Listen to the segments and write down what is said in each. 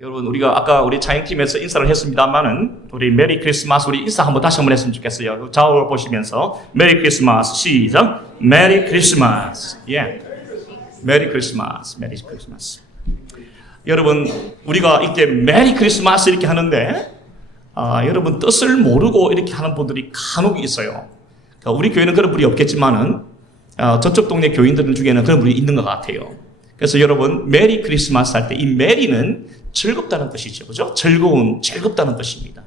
여러분, 우리가 아까 우리 찬양팀에서 인사를 했습니다만은 우리 메리 크리스마스 우리 인사 다시 한번 했으면 좋겠어요. 좌우를 보시면서 메리 크리스마스 시작. 메리 크리스마스. 예. 메리 크리스마스. 메리 크리스마스. 여러분, 우리가 이렇게 메리 크리스마스 이렇게 하는데 여러분 뜻을 모르고 이렇게 하는 분들이 간혹 있어요. 우리 교회는 그런 분이 없겠지만은 저쪽 동네 교인들 중에는 그런 분이 있는 것 같아요. 그래서 여러분 메리 크리스마스 할 때 이 메리는 즐겁다는 뜻이죠. 그죠? 즐겁다는 뜻입니다.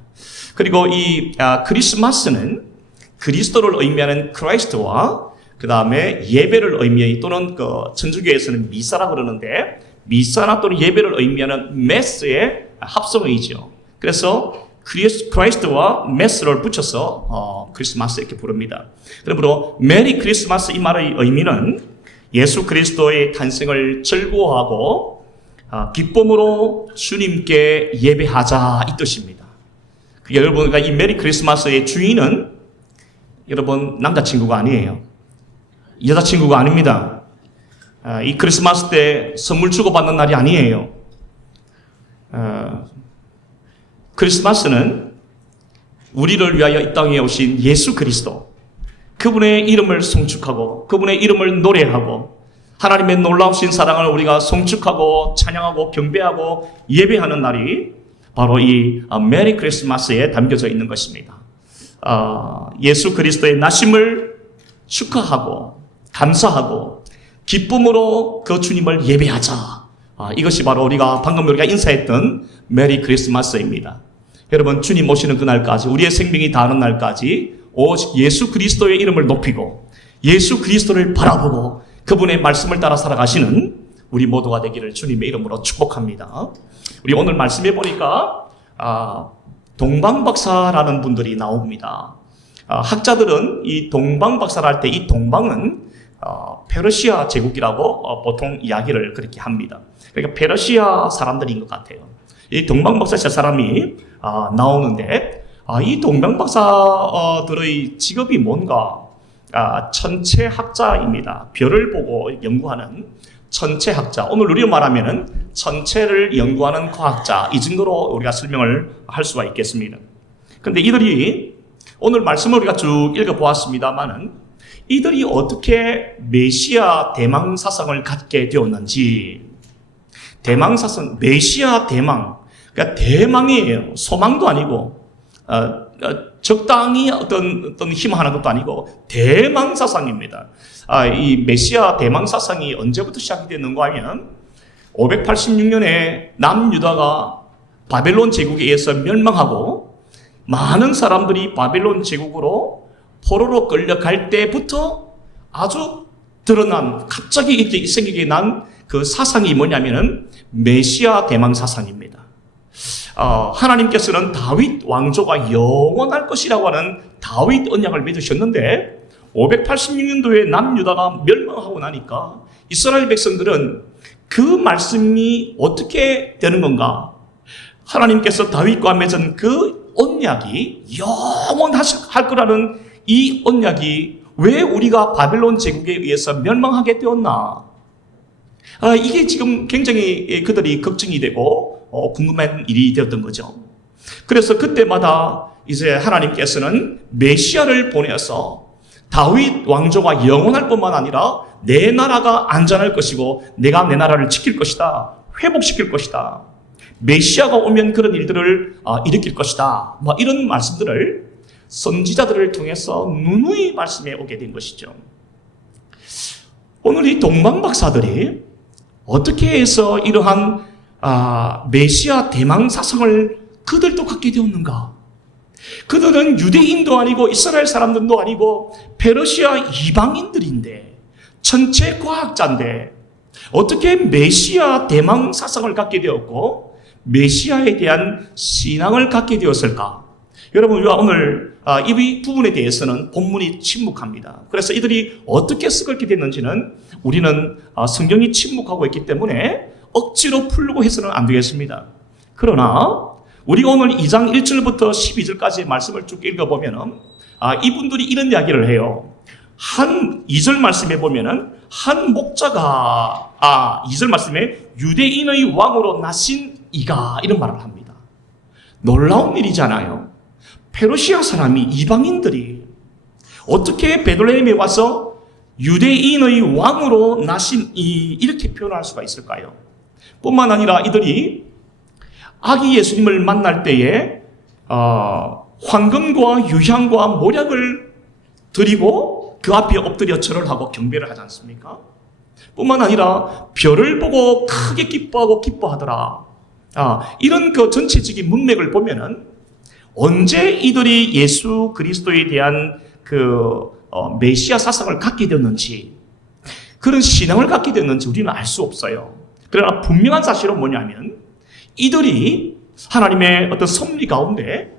그리고 이 크리스마스는 그리스도를 의미하는 크라이스트와 그 다음에 예배를 의미하는 또는 천주교에서는 미사라고 그러는데 미사나 또는 예배를 의미하는 메스의 합성어이죠. 그래서 크라이스트와 메스를 붙여서 크리스마스 이렇게 부릅니다. 그러므로 메리 크리스마스 이 말의 의미는 예수 그리스도의 탄생을 즐거워하고 기쁨으로 주님께 예배하자 이 뜻입니다. 여러분, 이 메리 크리스마스의 주인은 여러분 남자친구가 아니에요. 여자친구가 아닙니다. 이 크리스마스 때 선물 주고받는 날이 아니에요. 크리스마스는 우리를 위하여 이 땅에 오신 예수 그리스도, 그분의 이름을 송축하고 그분의 이름을 노래하고 하나님의 놀라우신 사랑을 우리가 송축하고 찬양하고 경배하고 예배하는 날이 바로 이 메리 크리스마스에 담겨져 있는 것입니다. 예수 그리스도의 나심을 축하하고 감사하고 기쁨으로 그 주님을 예배하자. 이것이 바로 우리가 방금 우리가 인사했던 메리 크리스마스입니다. 여러분, 주님 오시는 그날까지, 우리의 생명이 다하는 날까지 오직 예수 그리스도의 이름을 높이고 예수 그리스도를 바라보고 그분의 말씀을 따라 살아가시는 우리 모두가 되기를 주님의 이름으로 축복합니다. 우리 오늘 말씀해 보니까 동방박사라는 분들이 나옵니다. 학자들은 이 동방박사를 할 때 이 동방은 페르시아 제국이라고 보통 이야기를 그렇게 합니다. 그러니까 페르시아 사람들인 것 같아요. 이 동방박사 세 사람이 나오는데 이 동방박사들의 직업이 뭔가 천체학자입니다. 별을 보고 연구하는 천체학자. 오늘 우리로 말하면은 천체를 연구하는 과학자, 이 정도로 우리가 설명을 할 수가 있겠습니다. 그런데 이들이 오늘 말씀을 우리가 쭉 읽어보았습니다만은 이들이 어떻게 메시아 대망 사상을 갖게 되었는지, 대망 사상, 메시아 대망, 그러니까 대망이에요. 소망도 아니고 적당히 어떤 희망하는 것도 아니고 대망 사상입니다. 이 메시아 대망 사상이 언제부터 시작이 됐는가 하면 586년에 남유다가 바벨론 제국에 의해서 멸망하고 많은 사람들이 바벨론 제국으로 포로로 끌려갈 때부터 아주 드러난, 갑자기 이렇게 생기게 난 그 사상이 뭐냐면은 메시아 대망 사상입니다. 하나님께서는 다윗 왕조가 영원할 것이라고 하는 다윗 언약을 맺으셨는데 586년도에 남유다가 멸망하고 나니까 이스라엘 백성들은 그 말씀이 어떻게 되는 건가? 하나님께서 다윗과 맺은 그 언약이 영원할 거라는 이 언약이 왜 우리가 바벨론 제국에 의해서 멸망하게 되었나? 이게 지금 굉장히 그들이 걱정이 되고 궁금한 일이 되었던 거죠. 그래서 그때마다 이제 하나님께서는 메시아를 보내서 다윗 왕조가 영원할 뿐만 아니라 내 나라가 안전할 것이고 내가 내 나라를 지킬 것이다. 회복시킬 것이다. 메시아가 오면 그런 일들을 일으킬 것이다. 이런 말씀들을 선지자들을 통해서 누누이 말씀해 오게 된 것이죠. 오늘 이 동방박사들이 어떻게 해서 이러한 메시아 대망 사상을 그들도 갖게 되었는가? 그들은 유대인도 아니고 이스라엘 사람들도 아니고 페르시아 이방인들인데 천체 과학자인데 어떻게 메시아 대망 사상을 갖게 되었고 메시아에 대한 신앙을 갖게 되었을까? 여러분, 우리가 오늘 이 부분에 대해서는 본문이 침묵합니다. 그래서 이들이 어떻게 썩게 됐는지는 우리는 성경이 침묵하고 있기 때문에 억지로 풀려고 해서는 안 되겠습니다. 그러나 우리가 오늘 2장 1절부터 12절까지의 말씀을 쭉 읽어보면 이분들이 이런 이야기를 해요. 2절 말씀에 보면은 한 목자가 2절 말씀에 유대인의 왕으로 나신 이가 이런 말을 합니다. 놀라운 일이잖아요. 페르시아 사람이 이방인들이 어떻게 베들레헴에 와서 유대인의 왕으로 나신 이렇게 표현할 수가 있을까요? 뿐만 아니라 이들이 아기 예수님을 만날 때에 황금과 유향과 모략을 드리고 그 앞에 엎드려 절을 하고 경배를 하지 않습니까? 뿐만 아니라 별을 보고 크게 기뻐하더라. 이런 그 전체적인 문맥을 보면은 언제 이들이 예수 그리스도에 대한 메시아 사상을 갖게 되었는지, 그런 신앙을 갖게 되었는지 우리는 알 수 없어요. 그러나 분명한 사실은 뭐냐면 이들이 하나님의 어떤 섭리 가운데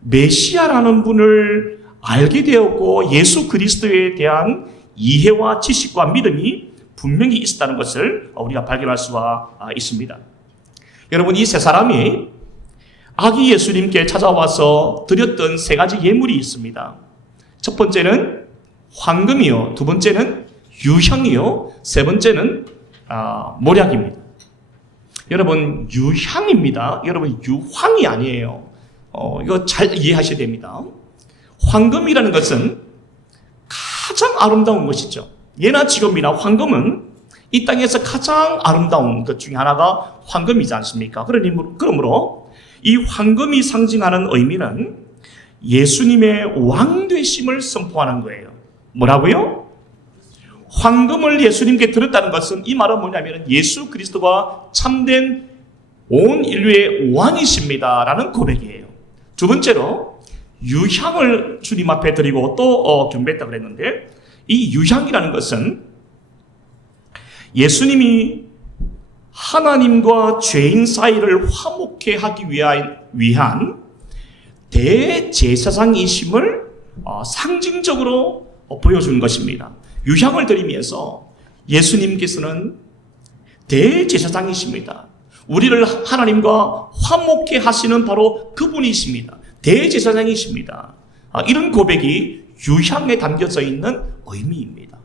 메시아라는 분을 알게 되었고 예수 그리스도에 대한 이해와 지식과 믿음이 분명히 있었다는 것을 우리가 발견할 수가 있습니다. 여러분, 이 세 사람이 아기 예수님께 찾아와서 드렸던 3가지 예물이 있습니다. 첫 번째는 황금이요, 두 번째는 유향이요, 세 번째는 모략입니다. 여러분, 유향입니다. 여러분, 유황이 아니에요. 이거 잘 이해하셔야 됩니다. 황금이라는 것은 가장 아름다운 것이죠. 예나 지금이나 황금은 이 땅에서 가장 아름다운 것 중에 하나가 황금이지 않습니까? 그러므로 이 황금이 상징하는 의미는 예수님의 왕되심을 선포하는 거예요. 뭐라고요? 황금을 예수님께 드렸다는 것은 이 말은 뭐냐면 예수 그리스도가 참된 온 인류의 왕이십니다라는 고백이에요. 두 번째로 유향을 주님 앞에 드리고 또 경배했다고 그랬는데, 이 유향이라는 것은 예수님이 하나님과 죄인 사이를 화목케 하기 위한 대제사장이심을 상징적으로 보여주는 것입니다. 유향을 드리면서 예수님께서는 대제사장이십니다. 우리를 하나님과 화목케 하시는 바로 그분이십니다. 대제사장이십니다. 이런 고백이 유향에 담겨져 있는 의미입니다.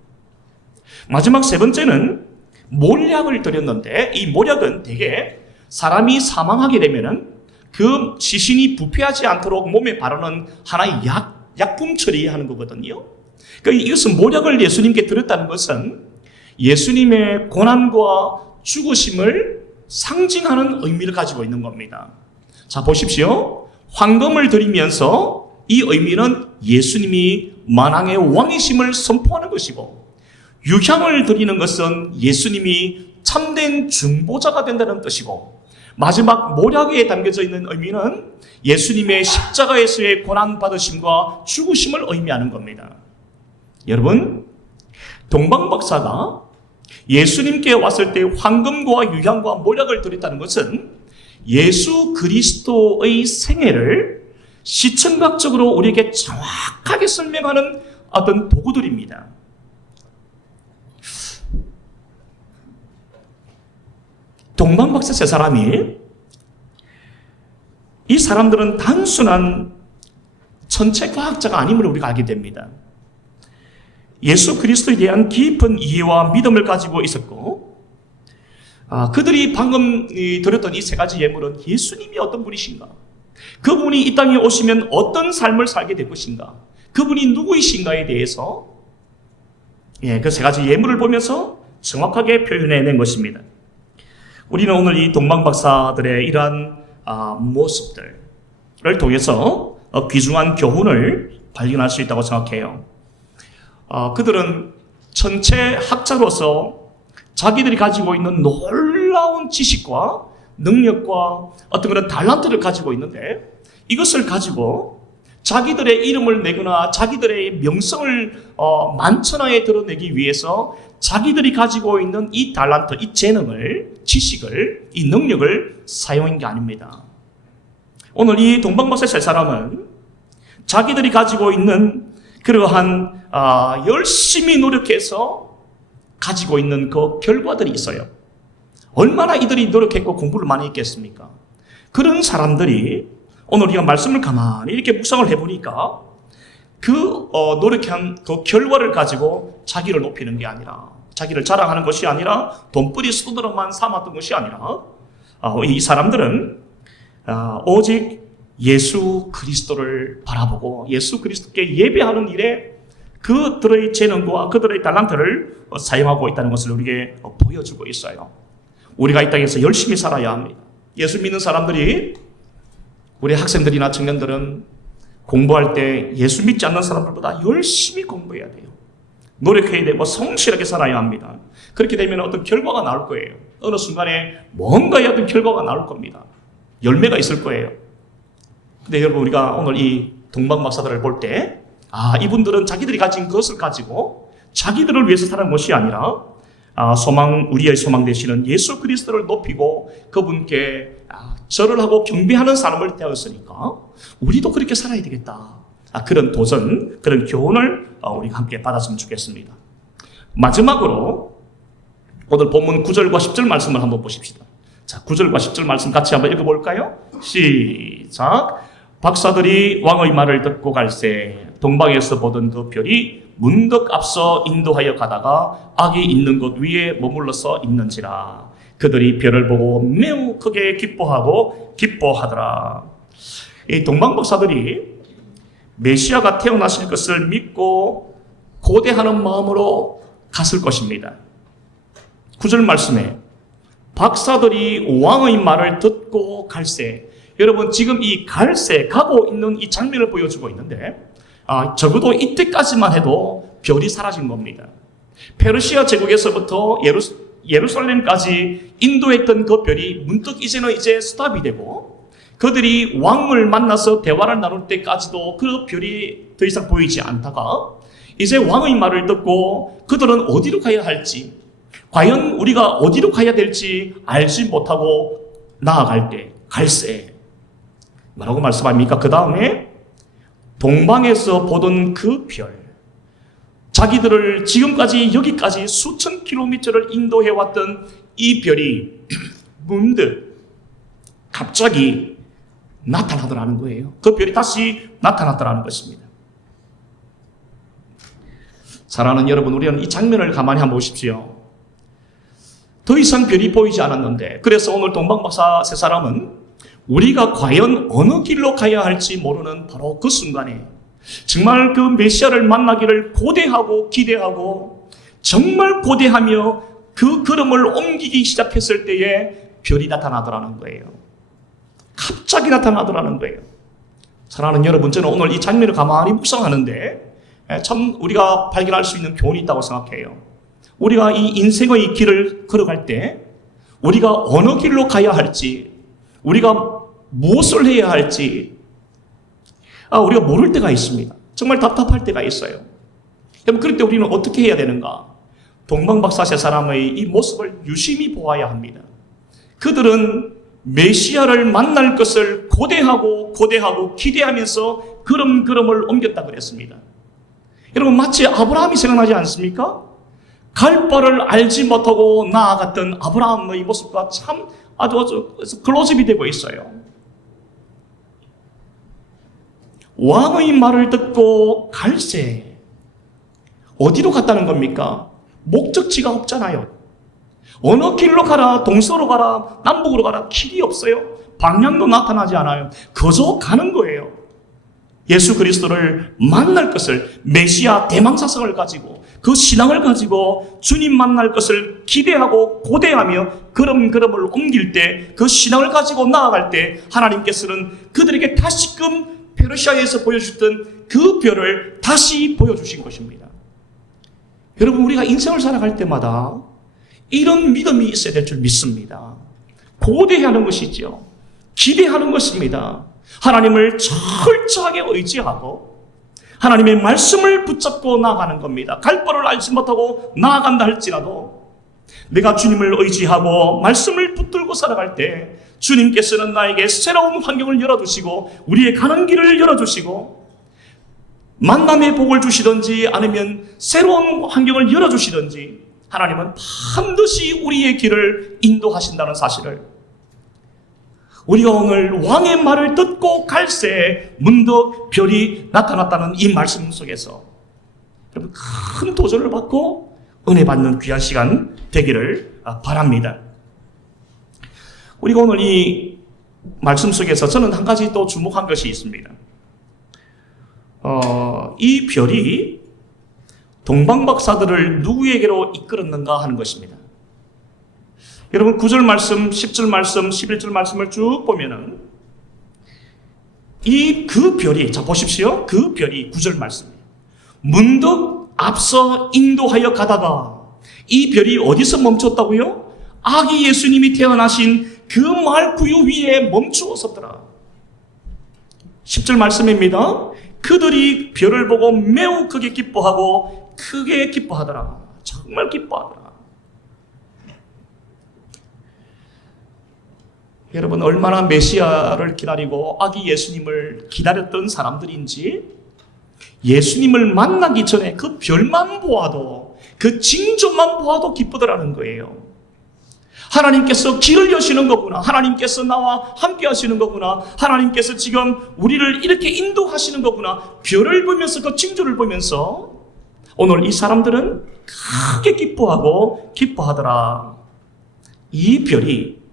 마지막 세 번째는 모략을 드렸는데, 이 모략은 대개 사람이 사망하게 되면은 그 시신이 부패하지 않도록 몸에 바르는 하나의 약품 처리하는 거거든요. 그러니까 이것은 모략을 예수님께 드렸다는 것은 예수님의 고난과 죽으심을 상징하는 의미를 가지고 있는 겁니다. 자, 보십시오. 황금을 드리면서 이 의미는 예수님이 만왕의 왕이심을 선포하는 것이고, 유향을 드리는 것은 예수님이 참된 중보자가 된다는 뜻이고, 마지막 모략에 담겨져 있는 의미는 예수님의 십자가에서의 고난받으심과 죽으심을 의미하는 겁니다. 여러분, 동방박사가 예수님께 왔을 때 황금과 유향과 모략을 드렸다는 것은 예수 그리스도의 생애를 시청각적으로 우리에게 정확하게 설명하는 어떤 도구들입니다. 동방박사 세 사람이, 이 사람들은 단순한 천체 과학자가 아님을 우리가 알게 됩니다. 예수 그리스도에 대한 깊은 이해와 믿음을 가지고 있었고, 그들이 방금 드렸던 이 3가지 예물은 예수님이 어떤 분이신가, 그분이 이 땅에 오시면 어떤 삶을 살게 될 것인가, 그분이 누구이신가에 대해서 그 세 가지 예물을 보면서 정확하게 표현해낸 것입니다. 우리는 오늘 이 동방박사들의 이러한 모습들을 통해서 귀중한 교훈을 발견할 수 있다고 생각해요. 그들은 천체 학자로서 자기들이 가지고 있는 놀라운 지식과 능력과 어떤 그런 달란트를 가지고 있는데, 이것을 가지고 자기들의 이름을 내거나 자기들의 명성을 만천하에 드러내기 위해서 자기들이 가지고 있는 이 달란트, 이 재능을, 지식을, 이 능력을 사용한 게 아닙니다. 오늘 이 동방박사 세 사람은 자기들이 가지고 있는 그러한 열심히 노력해서 가지고 있는 그 결과들이 있어요. 얼마나 이들이 노력했고 공부를 많이 했겠습니까? 그런 사람들이 오늘 우리가 말씀을 가만히 이렇게 묵상을 해보니까 그 노력한 그 결과를 가지고 자기를 높이는 게 아니라, 자기를 자랑하는 것이 아니라, 돈벌이 수단으로만 삼았던 것이 아니라, 이 사람들은 오직 예수 그리스도를 바라보고 예수 그리스도께 예배하는 일에 그들의 재능과 그들의 달란트를 사용하고 있다는 것을 우리에게 보여주고 있어요. 우리가 이 땅에서 열심히 살아야 합니다. 예수 믿는 사람들이, 우리 학생들이나 청년들은 공부할 때 예수 믿지 않는 사람들보다 열심히 공부해야 돼요. 노력해야 되고 성실하게 살아야 합니다. 그렇게 되면 어떤 결과가 나올 거예요. 어느 순간에 뭔가의 어떤 결과가 나올 겁니다. 열매가 있을 거예요. 근데 여러분, 우리가 오늘 이 동방박사들을 볼 때, 이분들은 자기들이 가진 것을 가지고 자기들을 위해서 사는 것이 아니라 우리의 소망 되시는 예수 그리스도를 높이고 그분께 절을 하고 경배하는 사람을 되었으니까 우리도 그렇게 살아야 되겠다. 그런 도전, 그런 교훈을 우리가 함께 받았으면 좋겠습니다. 마지막으로 오늘 본문 9절과 10절 말씀을 한번 보십시다. 자, 9절과 10절 말씀 같이 한번 읽어볼까요? 시작. 박사들이 왕의 말을 듣고 갈새 동방에서 보던 그 별이 문득 앞서 인도하여 가다가 악이 있는 곳 위에 머물러서 있는지라. 그들이 별을 보고 매우 크게 기뻐하더라. 이 동방박사들이 메시아가 태어나실 것을 믿고 고대하는 마음으로 갔을 것입니다. 9절 말씀에 박사들이 왕의 말을 듣고 갈새, 여러분 지금 이 갈새, 가고 있는 이 장면을 보여주고 있는데 적어도 이때까지만 해도 별이 사라진 겁니다. 페르시아 제국에서부터 예루살렘까지 인도했던 그 별이 문득 이제는 스탑이 되고, 그들이 왕을 만나서 대화를 나눌 때까지도 그 별이 더 이상 보이지 않다가 이제 왕의 말을 듣고 그들은 어디로 가야 할지, 과연 우리가 어디로 가야 될지 알지 못하고 나아갈 때 갈새, 뭐라고 말씀합니까? 그 다음에 동방에서 보던 그 별, 자기들을 지금까지 여기까지 수천 킬로미터를 인도해왔던 이 별이 문득 갑자기 나타나더라는 거예요. 그 별이 다시 나타났더라는 것입니다. 사랑하는 여러분, 우리는 이 장면을 가만히 한번 보십시오. 더 이상 별이 보이지 않았는데, 그래서 오늘 동방박사 세 사람은 우리가 과연 어느 길로 가야 할지 모르는 바로 그 순간에 정말 그 메시아를 만나기를 고대하고 기대하고 정말 고대하며 그 걸음을 옮기기 시작했을 때에 별이 나타나더라는 거예요. 갑자기 나타나더라는 거예요. 사랑하는 여러분, 저는 오늘 이 장면을 가만히 묵상하는데 참 우리가 발견할 수 있는 교훈이 있다고 생각해요. 우리가 이 인생의 길을 걸어갈 때 우리가 어느 길로 가야 할지, 우리가 무엇을 해야 할지 우리가 모를 때가 있습니다. 정말 답답할 때가 있어요. 여러분, 그럴 때 우리는 어떻게 해야 되는가? 동방박사 세 사람의 이 모습을 유심히 보아야 합니다. 그들은 메시아를 만날 것을 고대하고 기대하면서 걸음을 옮겼다 그랬습니다. 여러분, 마치 아브라함이 생각나지 않습니까? 갈 바를 알지 못하고 나아갔던 아브라함의 모습과 참 아주 클로즈업이 되고 있어요. 왕의 말을 듣고 갈새, 어디로 갔다는 겁니까? 목적지가 없잖아요. 어느 길로 가라, 동서로 가라, 남북으로 가라, 길이 없어요. 방향도 나타나지 않아요. 그저 가는 거예요. 예수 그리스도를 만날 것을, 메시아 대망사성을 가지고 그 신앙을 가지고 주님 만날 것을 기대하고 고대하며 걸음걸음을 옮길 때, 그 신앙을 가지고 나아갈 때 하나님께서는 그들에게 다시금 페르시아에서 보여주셨던 그 별을 다시 보여주신 것입니다. 여러분, 우리가 인생을 살아갈 때마다 이런 믿음이 있어야 될 줄 믿습니다. 고대하는 것이죠. 기대하는 것입니다. 하나님을 철저하게 의지하고 하나님의 말씀을 붙잡고 나아가는 겁니다. 갈 바를 알지 못하고 나아간다 할지라도 내가 주님을 의지하고 말씀을 붙들고 살아갈 때 주님께서는 나에게 새로운 환경을 열어주시고 우리의 가는 길을 열어주시고 만남의 복을 주시든지 아니면 새로운 환경을 열어주시든지 하나님은 반드시 우리의 길을 인도하신다는 사실을, 우리가 오늘 왕의 말을 듣고 갈새 문득 별이 나타났다는 이 말씀 속에서 여러분 큰 도전을 받고 은혜 받는 귀한 시간 되기를 바랍니다. 우리가 오늘 이 말씀 속에서 저는 한 가지 또 주목한 것이 있습니다. 이 별이 동방박사들을 누구에게로 이끌었는가 하는 것입니다. 여러분 9절 말씀, 10절 말씀, 11절 말씀을 쭉 보면은 그 별이, 자 보십시오. 그 별이 9절 말씀이에요. 문득 앞서 인도하여 가다가 이 별이 어디서 멈췄다고요? 아기 예수님이 태어나신 그 말 구유 위에 멈추어 섰더라. 10절 말씀입니다. 그들이 별을 보고 매우 크게 기뻐하고 크게 기뻐하더라. 정말 기뻐하더라. 여러분 얼마나 메시아를 기다리고 아기 예수님을 기다렸던 사람들인지 예수님을 만나기 전에 그 별만 보아도 그 징조만 보아도 기쁘더라는 거예요. 하나님께서 길을 여시는 거구나. 하나님께서 나와 함께 하시는 거구나. 하나님께서 지금 우리를 이렇게 인도하시는 거구나. 별을 보면서 그 징조를 보면서 오늘 이 사람들은 크게 기뻐하더라. 이 별이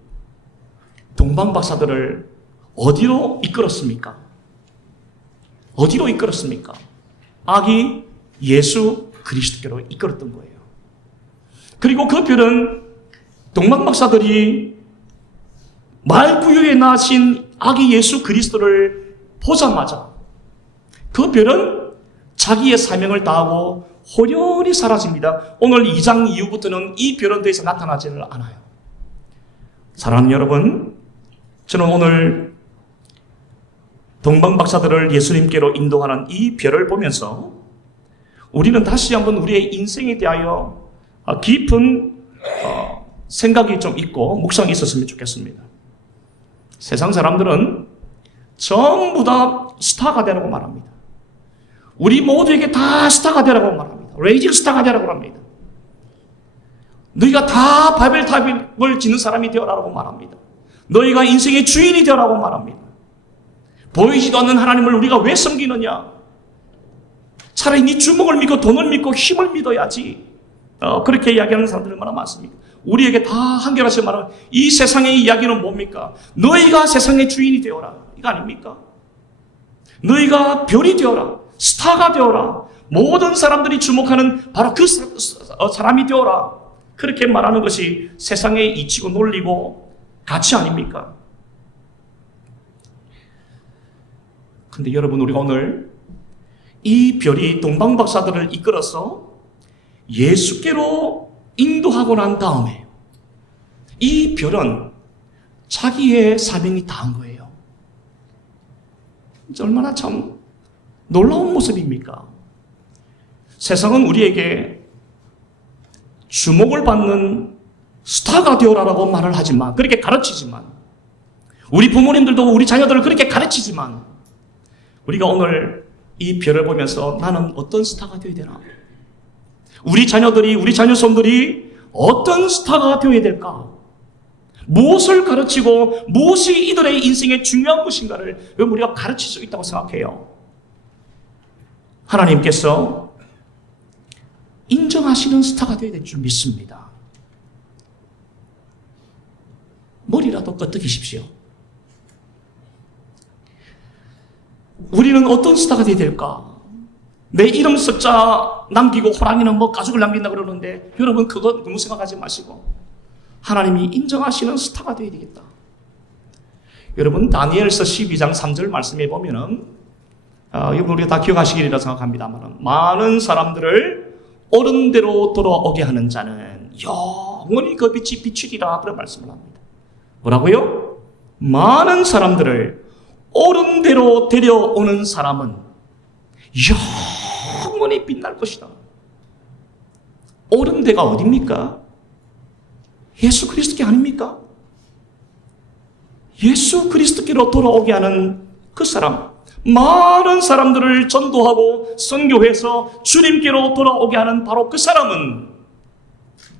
동방박사들을 어디로 이끌었습니까? 어디로 이끌었습니까? 아기 예수 그리스도께로 이끌었던 거예요. 그리고 그 별은 동방박사들이 말구유에 나신 아기 예수 그리스도를 보자마자 그 별은 자기의 사명을 다하고 호련히 사라집니다. 오늘 2장 이후부터는 이 별은 더 이상 나타나지를 않아요. 사랑하는 여러분, 저는 오늘 동방박사들을 예수님께로 인도하는 이 별을 보면서 우리는 다시 한번 우리의 인생에 대하여 깊은 생각이 좀 있고 묵상이 있었으면 좋겠습니다. 세상 사람들은 전부 다 스타가 되라고 말합니다. 우리 모두에게 다 스타가 되라고 말합니다. 레이징 스타가 되라고 합니다. 너희가 다 바벨탑을 짓는 사람이 되어라라고 말합니다. 너희가 인생의 주인이 되어라고 말합니다. 보이지도 않는 하나님을 우리가 왜 섬기느냐? 차라리 네 주먹을 믿고 돈을 믿고 힘을 믿어야지. 그렇게 이야기하는 사람들이 얼마나 많습니까? 우리에게 다 한결같이 말하는 이 세상의 이야기는 뭡니까? 너희가 세상의 주인이 되어라. 이거 아닙니까? 너희가 별이 되어라. 스타가 되어라. 모든 사람들이 주목하는 바로 그 사람이 되어라. 그렇게 말하는 것이 세상의 이치고 논리고 가치 아닙니까? 근데 여러분, 우리가 오늘 이 별이 동방박사들을 이끌어서 예수께로 인도하고 난 다음에 이 별은 자기의 사명이 다한 거예요. 얼마나 참 놀라운 모습입니까? 세상은 우리에게 주목을 받는 스타가 되어라라고 말을 하지만, 그렇게 가르치지만, 우리 부모님들도 우리 자녀들을 그렇게 가르치지만, 우리가 오늘 이 별을 보면서 나는 어떤 스타가 되어야 되나? 우리 자녀들이, 우리 자녀손들이 어떤 스타가 되어야 될까? 무엇을 가르치고 무엇이 이들의 인생에 중요한 것인가를 우리가 가르칠 수 있다고 생각해요. 하나님께서 인정하시는 스타가 되어야 될 줄 믿습니다. 머리라도 끄덕이십시오. 우리는 어떤 스타가 되어야 될까? 내 이름 숫자 남기고 호랑이는 뭐 가죽을 남긴다 그러는데 여러분 그거 너무 생각하지 마시고 하나님이 인정하시는 스타가 되어야 되겠다. 여러분 다니엘서 12장 3절 말씀에 보면은 이거 우리가 다 기억하시리라 생각합니다만 많은 사람들을 옳은대로 돌아오게 하는 자는 영원히 그 빛이 비추리라 그런 말씀을 합니다. 뭐라고요? 많은 사람들을 옳은대로 데려오는 사람은 영원히 빛날 것이다. 옳은 데가 어딥니까? 예수 그리스도께 아닙니까? 예수 그리스도께로 돌아오게 하는 그 사람, 많은 사람들을 전도하고 선교해서 주님께로 돌아오게 하는 바로 그 사람은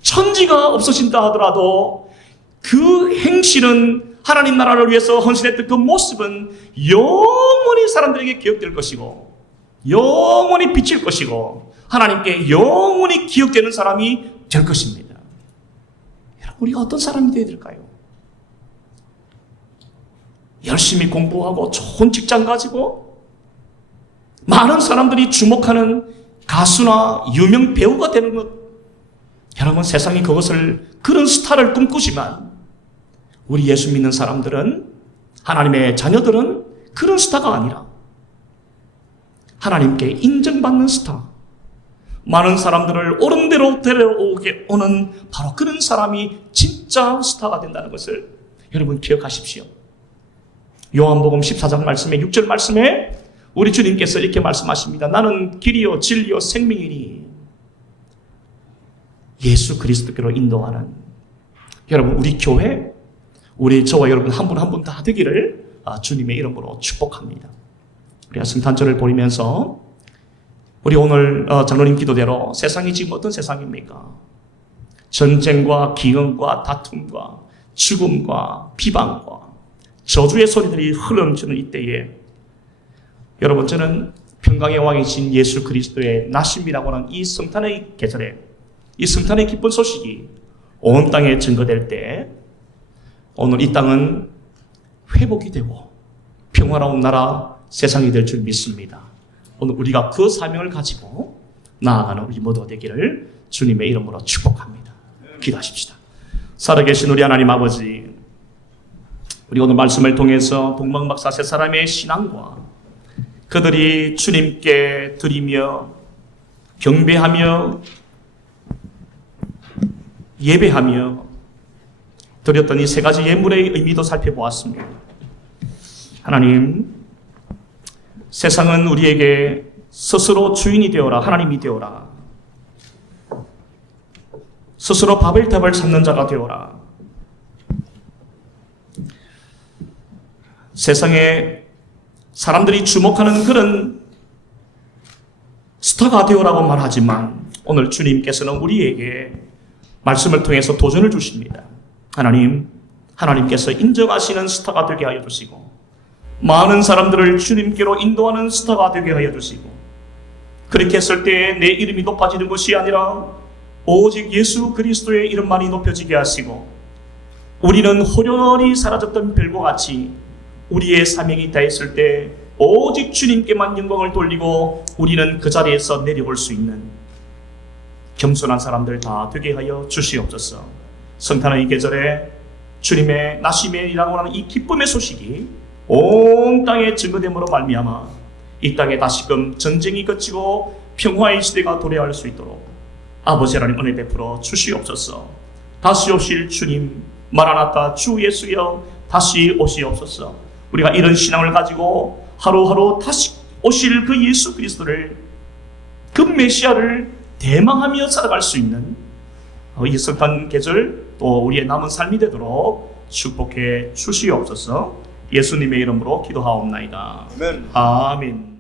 천지가 없어진다 하더라도 그 행실은 하나님 나라를 위해서 헌신했던 그 모습은 영원히 사람들에게 기억될 것이고 영원히 비칠 것이고 하나님께 영원히 기억되는 사람이 될 것입니다. 여러분, 우리가 어떤 사람이 되어야 될까요? 열심히 공부하고 좋은 직장 가지고 많은 사람들이 주목하는 가수나 유명 배우가 되는 것, 여러분 세상이 그것을 그런 스타를 꿈꾸지만 우리 예수 믿는 사람들은 하나님의 자녀들은 그런 스타가 아니라 하나님께 인정받는 스타, 많은 사람들을 옳은 대로 데려오게 오는 바로 그런 사람이 진짜 스타가 된다는 것을 여러분 기억하십시오. 요한복음 14장 말씀에 6절 말씀에 우리 주님께서 이렇게 말씀하십니다. 나는 길이요 진리요 생명이니 예수 그리스도께로 인도하는 여러분 우리 교회 우리 저와 여러분 한 분 한 분 다 되기를 주님의 이름으로 축복합니다. 우리가 성탄절을 보면서 우리 오늘 장로님 기도대로 세상이 지금 어떤 세상입니까? 전쟁과 기근과 다툼과 죽음과 비방과 저주의 소리들이 흘러넘치는 이때에 여러분 저는 평강의 왕이신 예수 그리스도의 나심이라고 하는 이 성탄의 계절에 이 성탄의 기쁜 소식이 온 땅에 증거될 때 오늘 이 땅은 회복이 되고 평화로운 나라 세상이 될 줄 믿습니다. 오늘 우리가 그 사명을 가지고 나아가는 우리 모두가 되기를 주님의 이름으로 축복합니다. 기도하십시다. 살아계신 우리 하나님 아버지, 우리 오늘 말씀을 통해서 동방박사 세 사람의 신앙과 그들이 주님께 드리며 경배하며 예배하며 드렸던 이 세 가지 예물의 의미도 살펴보았습니다. 하나님, 세상은 우리에게 스스로 주인이 되어라, 하나님이 되어라, 스스로 바벨탑을 쌓는 자가 되어라, 세상에 사람들이 주목하는 그런 스타가 되어라고 말하지만 오늘 주님께서는 우리에게 말씀을 통해서 도전을 주십니다. 하나님께서 인정하시는 스타가 되게 하여 주시고 많은 사람들을 주님께로 인도하는 스타가 되게 하여 주시고 그렇게 했을 때 내 이름이 높아지는 것이 아니라 오직 예수 그리스도의 이름만이 높여지게 하시고 우리는 호련히 사라졌던 별과 같이 우리의 사명이 다했을 때 오직 주님께만 영광을 돌리고 우리는 그 자리에서 내려올 수 있는 겸손한 사람들 다 되게 하여 주시옵소서. 성탄의 계절에 주님의 나심이라고 하는 이 기쁨의 소식이 온 땅에 증거됨으로 말미암아 이 땅에 다시금 전쟁이 그치고 평화의 시대가 도래할 수 있도록 아버지 하나님 은혜 베풀어 주시옵소서. 다시 오실 주님 마라나타 주 예수여 다시 오시옵소서. 우리가 이런 신앙을 가지고 하루하루 다시 오실 그 예수 그리스도를 그 메시아를 대망하며 살아갈 수 있는 이 성탄 계절 또 우리의 남은 삶이 되도록 축복해 주시옵소서. 예수님의 이름으로 기도하옵나이다. 아멘.